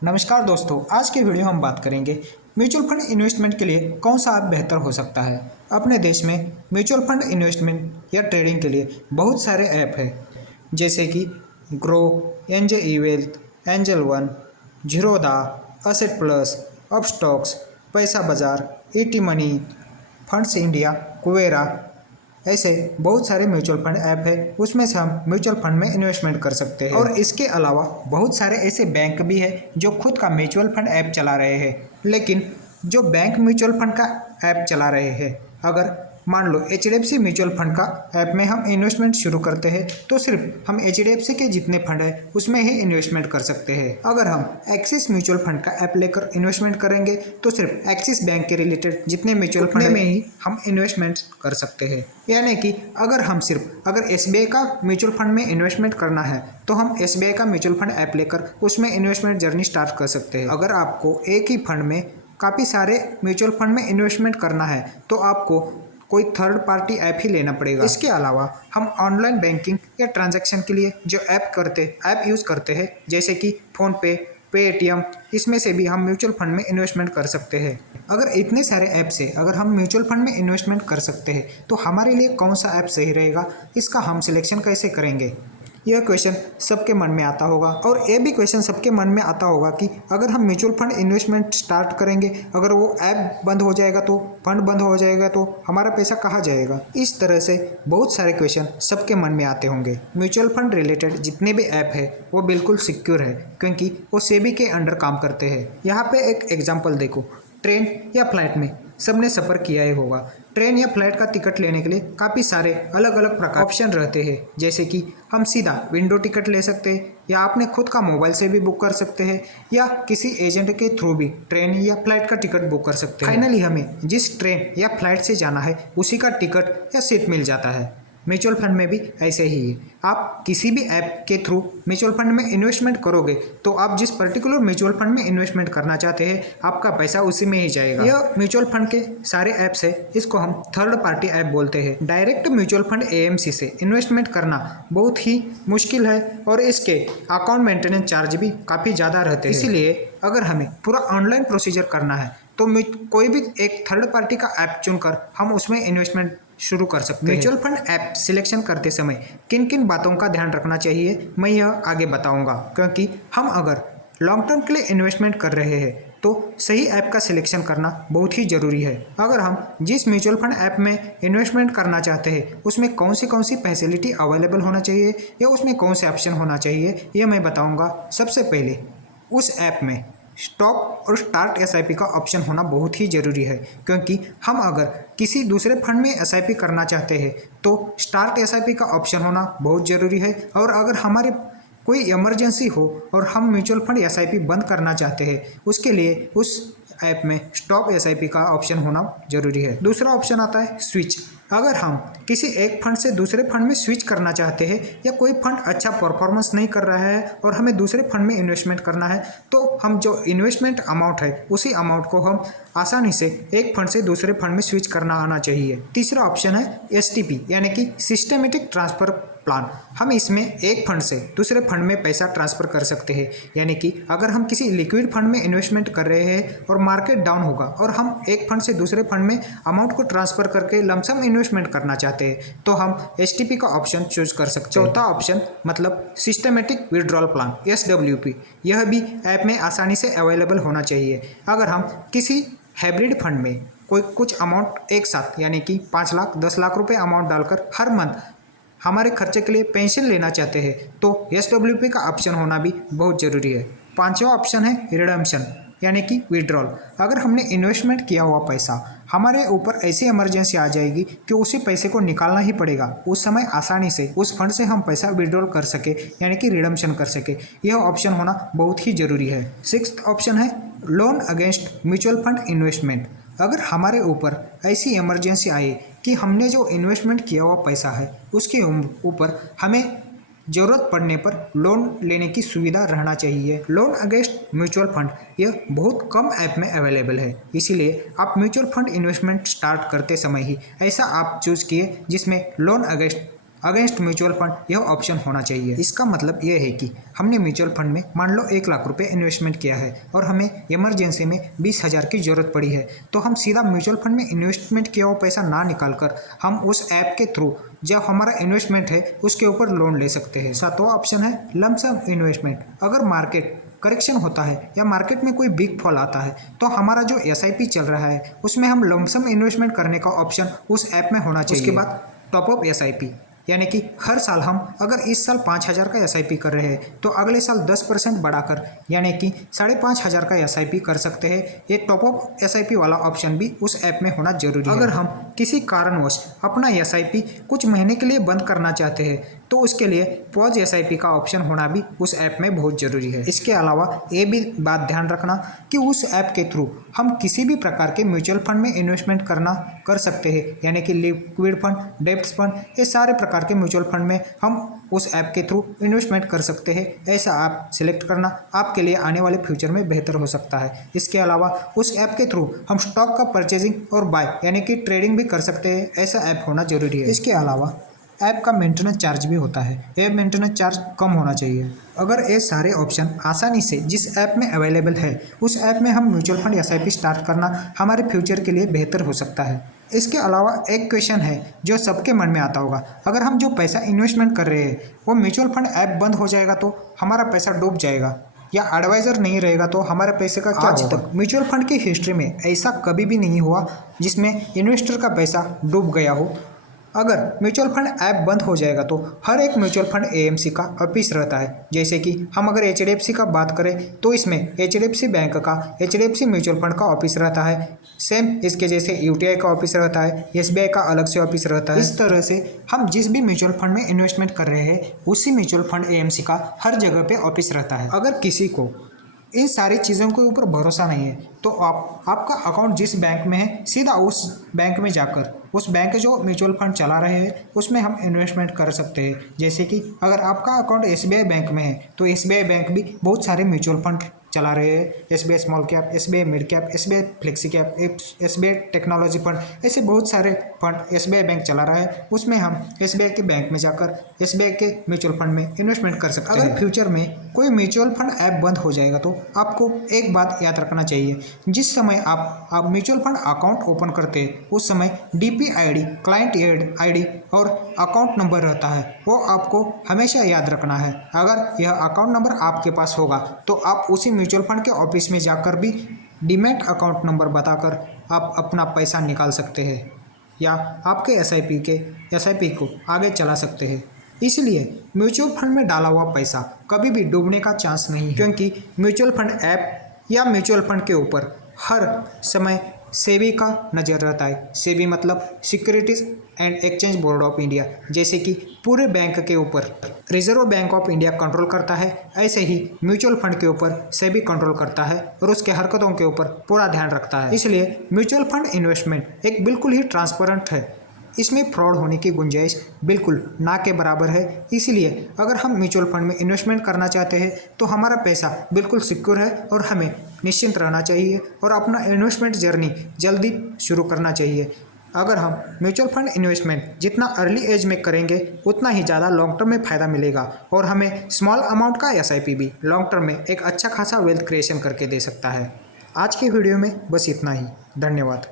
नमस्कार दोस्तों, आज के वीडियो हम बात करेंगे म्यूचुअल फंड इन्वेस्टमेंट के लिए कौन सा ऐप बेहतर हो सकता है। अपने देश में म्यूचुअल फंड इन्वेस्टमेंट या ट्रेडिंग के लिए बहुत सारे ऐप हैं, जैसे कि Groww, NJ E Wealth, Angel One, Zerodha, Asset Plus, Upstox, Paisa Bazaar, ET Money, Funds India, Kuvera. ऐसे बहुत सारे म्यूचुअल फंड ऐप है, उसमें से हम म्यूचुअल फंड में इन्वेस्टमेंट कर सकते हैं। और इसके अलावा बहुत सारे ऐसे बैंक भी है जो खुद का म्यूचुअल फंड ऐप चला रहे हैं। लेकिन जो बैंक म्यूचुअल फंड का ऐप चला रहे हैं, अगर मान लो एचडीएफसी म्यूचुअल फंड का ऐप में हम इन्वेस्टमेंट शुरू करते हैं तो सिर्फ हम एचडीएफसी के जितने फंड है उसमें ही इन्वेस्टमेंट कर सकते हैं। अगर हम एक्सिस म्यूचुअल फंड का ऐप लेकर इन्वेस्टमेंट करेंगे तो सिर्फ एक्सिस बैंक के रिलेटेड जितने म्यूचुअल फंड में ही हम इन्वेस्टमेंट कर सकते हैं। यानी कि अगर एसबीआई का म्यूचुअल फंड में इन्वेस्टमेंट करना है तो हम एसबीआई का म्यूचुअल फंड ऐप लेकर उसमें इन्वेस्टमेंट जर्नी स्टार्ट कर सकते हैं। अगर आपको एक ही फंड में काफ़ी सारे म्यूचुअल फंड में इन्वेस्टमेंट करना है तो आपको कोई थर्ड पार्टी ऐप ही लेना पड़ेगा। इसके अलावा हम ऑनलाइन बैंकिंग या ट्रांजैक्शन के लिए जो ऐप यूज़ करते हैं, जैसे कि फ़ोनपे, पेटीएम, इसमें से भी हम म्यूचुअल फंड में इन्वेस्टमेंट कर सकते हैं। अगर इतने सारे ऐप से अगर हम म्यूचुअल फंड में इन्वेस्टमेंट कर सकते हैं तो हमारे लिए कौन सा ऐप सही रहेगा, इसका हम सिलेक्शन कैसे करेंगे, यह क्वेश्चन सबके मन में आता होगा। और ये भी क्वेश्चन सबके मन में आता होगा कि अगर हम म्यूचुअल फंड इन्वेस्टमेंट स्टार्ट करेंगे, अगर वो ऐप बंद हो जाएगा तो फंड बंद हो जाएगा तो हमारा पैसा कहाँ जाएगा। इस तरह से बहुत सारे क्वेश्चन सबके मन में आते होंगे। म्यूचुअल फंड रिलेटेड जितने भी ऐप है वो बिल्कुल सिक्योर है, क्योंकि वो सेबी के अंडर काम करते हैं। यहाँ पे एक एग्जाम्पल देखो, ट्रेन या फ्लाइट में सबने सफ़र किया ही होगा। ट्रेन या फ्लाइट का टिकट लेने के लिए काफ़ी सारे अलग अलग प्रकार ऑप्शन रहते हैं, जैसे कि हम सीधा विंडो टिकट ले सकते हैं, या आपने खुद का मोबाइल से भी बुक कर सकते हैं, या किसी एजेंट के थ्रू भी ट्रेन या फ्लाइट का टिकट बुक कर सकते हैं। फाइनली हमें जिस ट्रेन या फ्लाइट से जाना है उसी का टिकट या सीट मिल जाता है। म्यूचुअल फंड में भी ऐसे ही है। आप किसी भी ऐप के थ्रू म्यूचुअल फंड में इन्वेस्टमेंट करोगे तो आप जिस पर्टिकुलर म्यूचुअल फंड में इन्वेस्टमेंट करना चाहते हैं आपका पैसा उसी में ही जाएगा। यह म्यूचुअल फंड के सारे ऐप्स है, इसको हम थर्ड पार्टी ऐप बोलते हैं। डायरेक्ट म्यूचुअल फंड एएमसी से इन्वेस्टमेंट करना बहुत ही मुश्किल है और इसके अकाउंट मेंटेनेंस चार्ज भी काफ़ी ज़्यादा रहते हैं। इसीलिए अगर हमें पूरा ऑनलाइन प्रोसीजर करना है तो कोई भी एक थर्ड पार्टी का ऐप चुनकर हम उसमें इन्वेस्टमेंट शुरू कर सकते हैं। म्यूचुअल फंड ऐप सिलेक्शन करते समय किन किन बातों का ध्यान रखना चाहिए मैं यह आगे बताऊंगा, क्योंकि हम अगर लॉन्ग टर्म के लिए इन्वेस्टमेंट कर रहे हैं तो सही ऐप का सिलेक्शन करना बहुत ही ज़रूरी है। अगर हम जिस म्यूचुअल फंड ऐप में इन्वेस्टमेंट करना चाहते हैं उसमें कौन सी फैसिलिटी अवेलेबल होना चाहिए या उसमें कौन से ऑप्शन होना चाहिए यह मैं बताऊँगा। सबसे पहले उस ऐप में स्टॉप और स्टार्ट एसआईपी का ऑप्शन होना बहुत ही ज़रूरी है, क्योंकि हम अगर किसी दूसरे फंड में एसआईपी करना चाहते हैं तो स्टार्ट एसआईपी का ऑप्शन होना बहुत ज़रूरी है। और अगर हमारे कोई इमरजेंसी हो और हम म्यूचुअल फंड एसआईपी बंद करना चाहते हैं उसके लिए उस ऐप में स्टॉप एसआईपी का ऑप्शन होना ज़रूरी है। दूसरा ऑप्शन आता है स्विच। अगर हम किसी एक फंड से दूसरे फंड में स्विच करना चाहते हैं या कोई फंड अच्छा परफॉर्मेंस नहीं कर रहा है और हमें दूसरे फंड में इन्वेस्टमेंट करना है तो हम जो इन्वेस्टमेंट अमाउंट है उसी अमाउंट को हम आसानी से एक फंड से दूसरे फंड में स्विच करना आना चाहिए। तीसरा ऑप्शन है एसटीपी यानी कि सिस्टमेटिक ट्रांसफ़र प्लान। हम इसमें एक फंड से दूसरे फंड में पैसा ट्रांसफ़र कर सकते हैं, यानी कि अगर हम किसी लिक्विड फंड में इन्वेस्टमेंट कर रहे हैं और मार्केट डाउन होगा और हम एक फंड से दूसरे फंड में अमाउंट को ट्रांसफ़र करके लमसम इन्वेस्टमेंट करना चाहते हैं तो हम एसटीपी का ऑप्शन चूज कर सकते हैं। चौथा ऑप्शन मतलब सिस्टमेटिक विड्रॉल प्लान एसडब्ल्यूपी, यह भी ऐप में आसानी से अवेलेबल होना चाहिए। अगर हम किसी हाइब्रिड फंड में कुछ अमाउंट एक साथ यानी कि 5 लाख 10 लाख रुपए अमाउंट डालकर हर मंथ हमारे खर्चे के लिए पेंशन लेना चाहते हैं तो एसडब्ल्यूपी का ऑप्शन होना भी बहुत ज़रूरी है। पांचवा ऑप्शन है रिडम्पशन यानी कि विड्रॉल। अगर हमने इन्वेस्टमेंट किया हुआ पैसा हमारे ऊपर ऐसी इमरजेंसी आ जाएगी कि उसी पैसे को निकालना ही पड़ेगा, उस समय आसानी से उस फंड से हम पैसा विड्रॉल कर सके यानी कि रिडम्पशन कर सके, यह ऑप्शन होना बहुत ही ज़रूरी है। सिक्स्थ ऑप्शन है loan against mutual fund investment. अगर हमारे ऊपर ऐसी इमरजेंसी आए कि हमने जो इन्वेस्टमेंट किया हुआ पैसा है उसके ऊपर हमें ज़रूरत पड़ने पर लोन लेने की सुविधा रहना चाहिए। लोन अगेंस्ट म्यूचुअल फंड यह बहुत कम ऐप में अवेलेबल है, इसीलिए आप म्यूचुअल फंड इन्वेस्टमेंट स्टार्ट करते समय ही ऐसा आप चूज़ किए जिसमें loan against against mutual fund यह ऑप्शन होना चाहिए। इसका मतलब यह है कि हमने म्यूचुअल फंड में मान लो 1 लाख रुपए इन्वेस्टमेंट किया है और हमें इमरजेंसी में 20,000 की जरूरत पड़ी है, तो हम सीधा म्यूचुअल फंड में इन्वेस्टमेंट किया हुआ पैसा ना निकाल कर हम उस ऐप के थ्रू जो हमारा इन्वेस्टमेंट है उसके ऊपर लोन ले सकते हैं। सातवां ऑप्शन है लंप सम इन्वेस्टमेंट। अगर मार्केट करेक्शन होता है या मार्केट में कोई बिग फॉल आता है तो हमारा जो एसआईपी चल रहा है उसमें हम लंप सम इन्वेस्टमेंट करने का ऑप्शन उस ऐप में होना चाहिए। उसके बाद टॉपअप एसआईपी, यानी कि हर साल हम अगर इस साल 5,000 का एसआईपी कर रहे हैं तो अगले साल 10% बढ़ाकर यानी कि 5,500 का एसआईपी कर सकते हैं। ये टॉपअप एसआईपी वाला ऑप्शन भी उस ऐप में होना जरूरी है। अगर हम किसी कारणवश अपना एसआईपी कुछ महीने के लिए बंद करना चाहते हैं तो उसके लिए पॉज एसआईपी का ऑप्शन होना भी उस ऐप में बहुत ज़रूरी है। इसके अलावा ये भी बात ध्यान रखना कि उस ऐप के थ्रू हम किसी भी प्रकार के म्यूचुअल फंड में इन्वेस्टमेंट कर सकते हैं, यानी कि लिक्विड फंड, डेब्ट फंड, ये सारे प्रकार के म्यूचुअल फंड में हम उस ऐप के थ्रू इन्वेस्टमेंट कर सकते हैं। ऐसा ऐप सिलेक्ट करना आपके लिए आने वाले फ्यूचर में बेहतर हो सकता है। इसके अलावा उस ऐप के थ्रू हम स्टॉक का परचेजिंग और बाय यानी कि ट्रेडिंग भी कर सकते हैं। ऐसा ऐप होना जरूरी है। इसके अलावा ऐप का मेंटेनेंस चार्ज भी होता है। ये मेंटेनेंस चार्ज कम होना चाहिए। अगर ये सारे ऑप्शन आसानी से जिस ऐप में अवेलेबल है उस ऐप में हम म्यूचुअल फंड एसआईपी स्टार्ट करना हमारे फ्यूचर के लिए बेहतर हो सकता है। इसके अलावा एक क्वेश्चन है जो सबके मन में आता होगा, अगर हम जो पैसा इन्वेस्टमेंट कर रहे हैं वो म्यूचुअल फंड ऐप बंद हो जाएगा तो हमारा पैसा डूब जाएगा या एडवाइज़र नहीं रहेगा तो हमारे पैसे का क्या होगा? आज तक म्यूचुअल फंड की हिस्ट्री में ऐसा कभी भी नहीं हुआ जिसमें इन्वेस्टर का पैसा डूब गया हो। अगर म्यूचुअल फंड ऐप बंद हो जाएगा तो हर एक म्यूचुअल फंड एएमसी का ऑफिस रहता है। जैसे कि हम अगर एचडीएफसी का बात करें तो इसमें एचडीएफसी बैंक का एचडीएफसी म्यूचुअल फंड का ऑफिस रहता है। सेम इसके जैसे यूटीआई का ऑफिस रहता है, एसबीआई का अलग से ऑफिस रहता है। इस तरह से हम जिस भी म्यूचुअल फंड में इन्वेस्टमेंट कर रहे हैं उसी म्यूचुअल फंड एएमसी का हर जगह पे ऑफिस रहता है। अगर किसी को इन सारी चीज़ों के ऊपर भरोसा नहीं है तो आपका अकाउंट जिस बैंक में है सीधा उस बैंक में जाकर उस बैंक जो म्यूचुअल फंड चला रहे हैं उसमें हम इन्वेस्टमेंट कर सकते हैं। जैसे कि अगर आपका अकाउंट एसबीआई बैंक में है तो एसबीआई बैंक भी बहुत सारे म्यूचुअल फंड चला रहे हैं। SBI small cap, SBI mid cap, SBI flexi cap, SBI technology fund, ऐसे बहुत सारे फंड एसबीआई बैंक चला रहा है। उसमें हम एसबीआई के बैंक में जाकर एसबीआई के म्यूचुअल फंड में इन्वेस्टमेंट कर सकते हैं। अगर फ्यूचर में कोई म्यूचुअल फंड ऐप बंद हो जाएगा तो आपको एक बात याद रखना चाहिए, जिस समय आप म्यूचुअल फंड अकाउंट ओपन करते हैं उस समय डीपीआईडी, क्लाइंट आईडी और अकाउंट नंबर रहता है, वो आपको हमेशा याद रखना है। अगर यह अकाउंट नंबर आपके पास होगा तो आप उसी म्यूचुअल फंड के ऑफिस में जाकर भी डीमैट अकाउंट नंबर बताकर आप अपना पैसा निकाल सकते हैं या आपके एसआईपी को आगे चला सकते हैं। इसलिए म्यूचुअल फंड में डाला हुआ पैसा कभी भी डूबने का चांस नहीं है, क्योंकि म्यूचुअल फंड ऐप या म्यूचुअल फंड के ऊपर हर समय सेबी का नज़र रहता है। सेबी मतलब securities and exchange board of India. जैसे कि पूरे बैंक के ऊपर reserve bank of India control करता है, ऐसे ही म्यूचुअल फंड के ऊपर सेबी कंट्रोल करता है और उसके हरकतों के ऊपर पूरा ध्यान रखता है। इसलिए म्यूचुअल फंड इन्वेस्टमेंट एक बिल्कुल ही ट्रांसपेरेंट है, इसमें फ्रॉड होने की गुंजाइश बिल्कुल ना के बराबर है। इसलिए अगर हम म्यूचुअल फंड में इन्वेस्टमेंट करना चाहते हैं तो हमारा पैसा बिल्कुल सिक्योर है और हमें निश्चिंत रहना चाहिए और अपना इन्वेस्टमेंट जर्नी जल्दी शुरू करना चाहिए। अगर हम म्यूचुअल फंड इन्वेस्टमेंट जितना अर्ली एज में करेंगे उतना ही ज़्यादा लॉन्ग टर्म में फ़ायदा मिलेगा और हमें स्मॉल अमाउंट का एसआईपी भी लॉन्ग टर्म में एक अच्छा खासा वेल्थ क्रिएशन करके दे सकता है। आज के वीडियो में बस इतना ही। धन्यवाद।